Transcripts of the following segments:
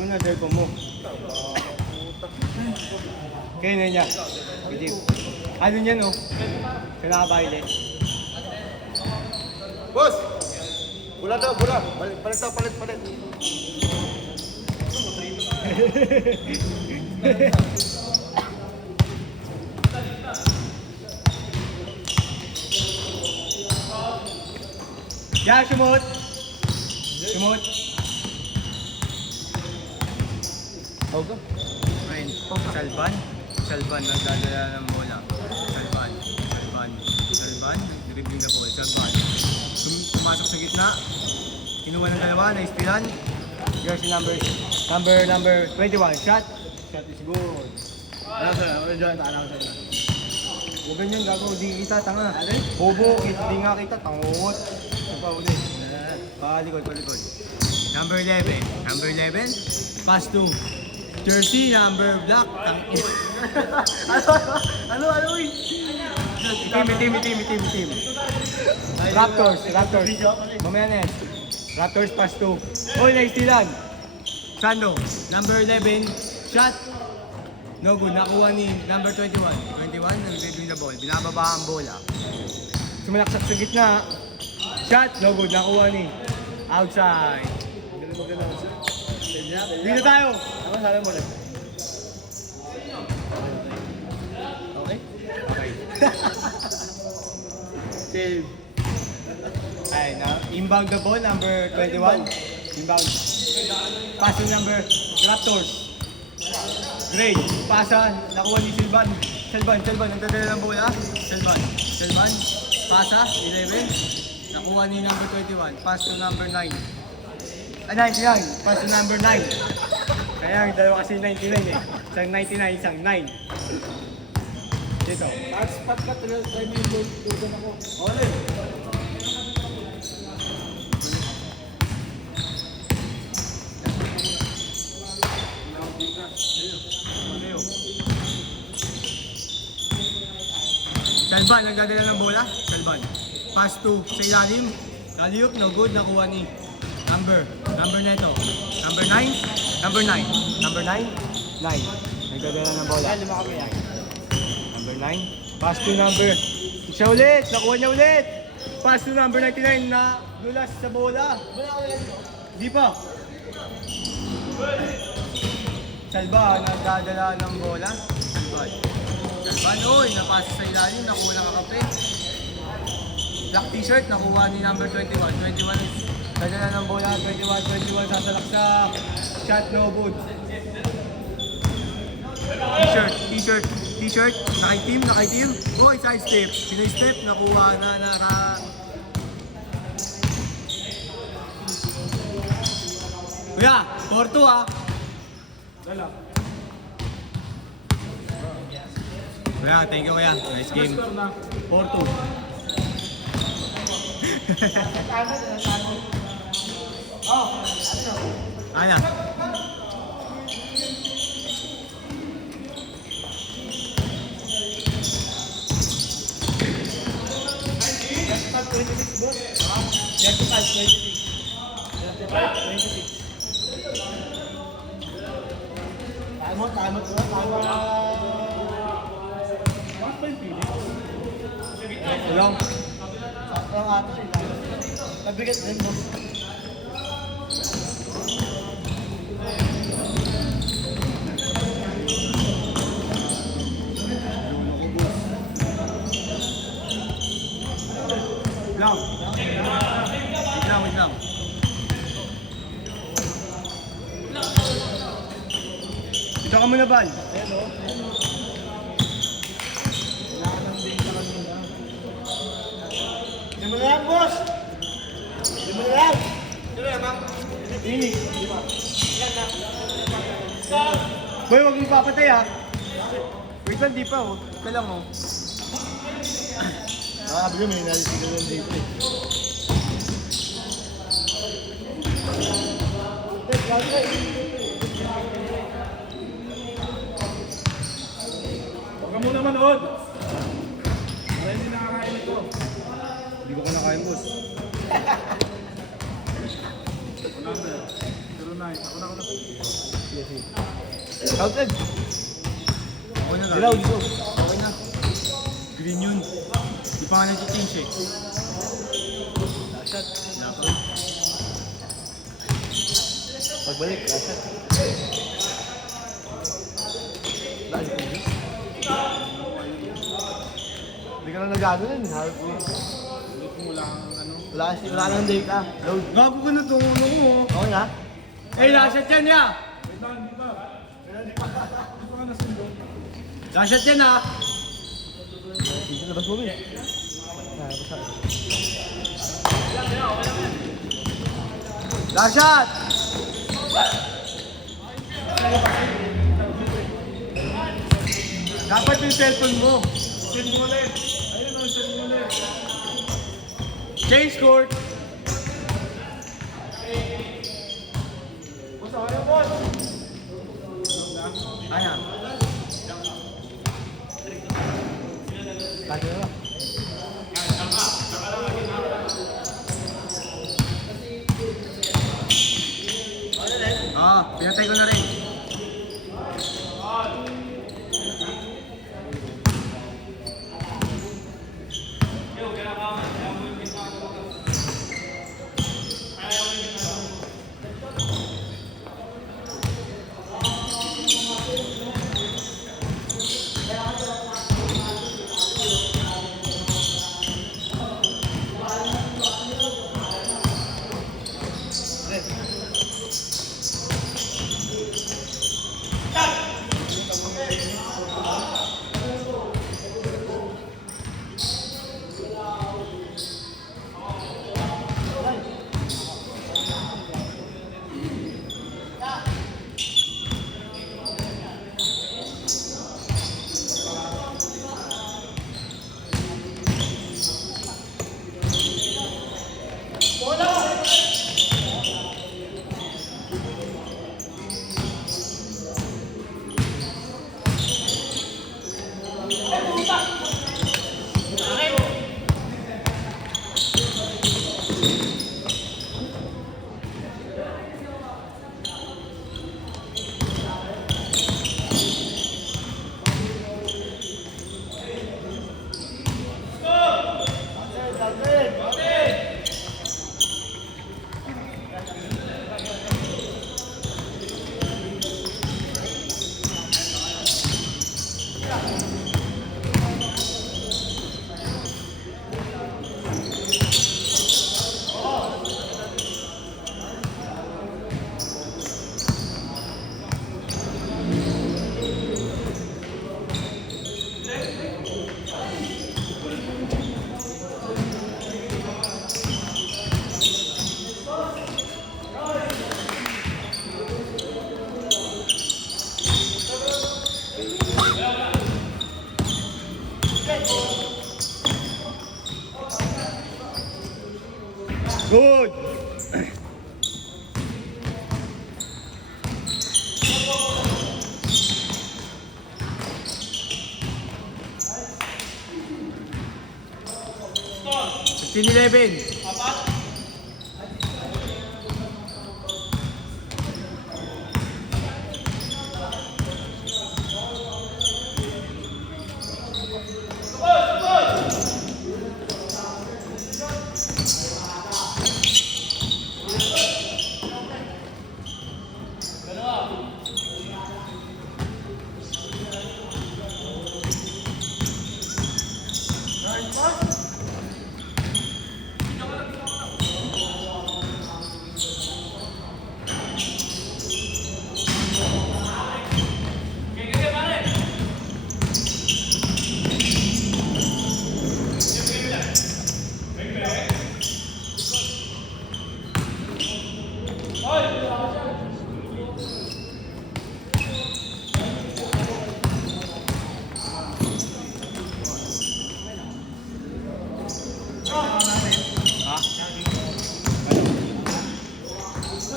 mo na, cellphone mo. Kaya na niya. Bitin. Ano niya, no? Kinakabayle. Boss! Bula daw, bula. Palit daw, palit. Ya, sumut! Sumut! Okay. Ayun, Salban. Salban, nagdadala ng bola. Salban, dribbling na ball. Salban. Pumasok sa gitna. Kinuha ng dalawa, na-ispiran. Jersey number 21. Shot. Shot is good. Ano sa'yo? Ano dyan? Ano sa'yo? Huwag ganyan, gago. Di kita, tanga. Bobo, di nga kita, tangot. Pa ulit. Palikod. Number 11. Pass to Jersey number black. Ano, eh? Team. Raptors. Mamaya na yan. Raptors pass to. Hoy, na-istilan. Sando, number 11. Shot. No good. Nakuha ni number 21. 21, nag-dribbling the ball. Binababa ang bola. Sumalaksak sa gitna. Shot. No good. Nakuha ni outside. Dito tayo. Ano sabi mo lang? Okay? Save. Ay, na inbound the ball, number 21. Inbound. Passing number Raptors. Great. Pasa, nakuha ni Silvan. Nagdadala ng bola. Silvan. Pasa, 11. Nakuha ni number 21. Pass to number 9. 99. Pass to number 9. Kaya ang dalawa kasi 99 eh. Isang 99, isang 9. Dito. Pat ka, try mo yung doon ako. Ole! Salban, nagdadala ng bola. Salban. Pass to sa ilalim. Kaliuk, no good. Nakuha ni Number neto. Number 9. 9. Nagdadala ng bola. Lima kami yan. Number 9. Pass to number. Siya ulit. Nakuha niya ulit. Pass to number 99 na nulas sa bola. Di pa. Salban, nagdadala ng bola. Salban, oy, napasa sa ilalim. Nakuha ng kakape. Black t-shirt, nakuha ni number 21. 21 is dadala ng bola. 21 sasalaksak. Shot no good. T-shirt, naka-team. Oy, side step. Sino-step, nakuha na Kuya, 4-2 ah. Dala. Kuya, thank you kuya. Nice game. 4-2. Ano? Tama. Tulong. Ang ato sila. Nabigat din mo. Wait lang. Dito ka muna, Bal. Ayan o. Kailangan ng din sa kanila. Di mo na lang, boss! Di mo na lang! Sino yan, ma'am? Ini. Boy, huwag mong papatay ah. Wait lang, di pa oh. Ika lang oh. Sabi ko, may nalisigaw ng dito eh. Huwag ka muna manood! Wala hindi nakakain ito. Hindi ko kinakain, boss. Number 09. Ako na. Counted. Ako na Dilaw, lang. dito. Okay na. Green yun. Di pa nga nag-change eh. Shot. Nako. Pagbalik, shot. Lagi ko yun. Hindi ka na nag-ano nun. Harap mo. Wala nang data. Load. Gago ka na itong ulo mo. Okay na? Eh, lashat yan ya! Lashat yan ha! Dito labas mo eh. Lashat! Dapat yung cellphone mo. Send mo ulit. Ayun o, send mo ulit. Change court. Ayan. Kaya na. Pinatay ko na rin. Good! Fifteen 11.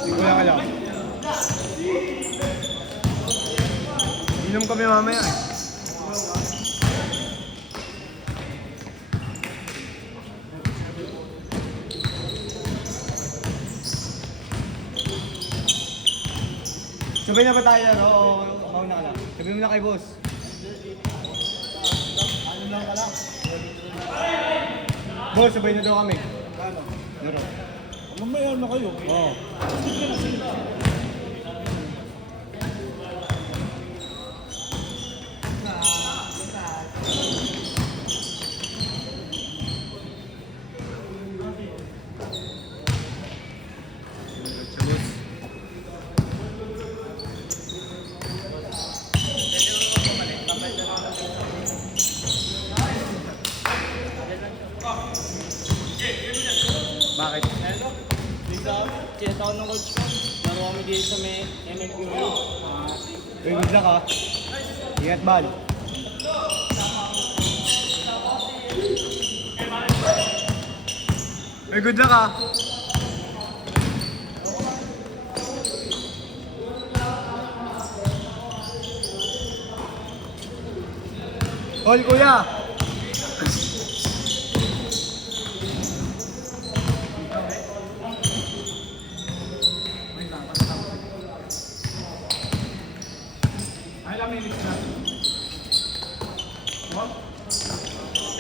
Kuya ka lang. Inom kami mamaya eh. Sabay na ba tayo? Oo. mauna ka lang. Sabihin mo na kay boss. Ano lang ka lang? Boss, sabay na daw kami. Kano? Laro. Mamaya na kayo. Oo. Bakit? Hello. Bigla, tinatawag ng coach ko. Laro kami dito sa may MLB. Uy, good luck ha. Ingat, Bal. Uy, good luck ha. Hold, kuya.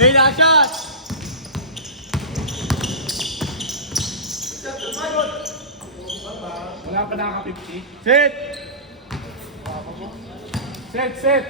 Hey, last shot! Wala pa nakaka-50. Sit! Set, set!